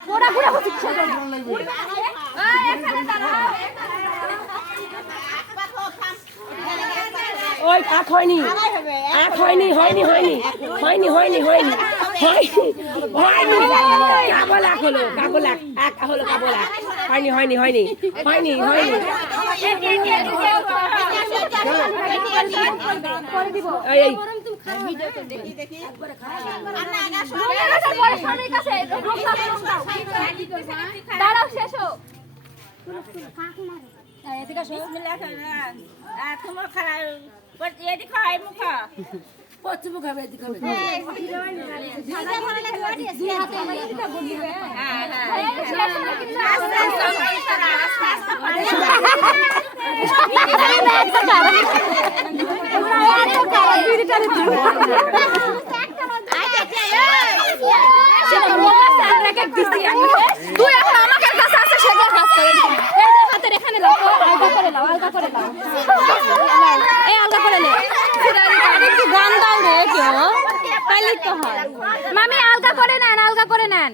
গোড়া গোড়া বসে কিসের জন্য এখানে দাঁড়া ওই আখ হয়নি আখ হয়নি হয়নি হয়নি হয়নি হয়নি হয়নি হয়নি হয়নি কাবল আখ হলো কাবল আখ হলো কাবল আখ হয়নি হয়নি হয়নি হয়নি হয়নি করে দিব এই দেখি দেখি আন্না আগা শুনে বড় স্বামীর কাছে রোক দাও দাঁড়াও শেষ হোক এদিকে বিসমিল্লাহ তোমার খারাপ এদিকে খাই মুখ পশ্চিম খাবে এদিকে খাবে তুই এখন আমাকে কাছে আছে সেটা কাজ করে এই হাতের এখানে লাও আলগা করে লাও আলগা করে লাও এই আলগা করে নে একটু গান দাও রে কেউ তাইলে তো হয় মামি আলগা করে নেন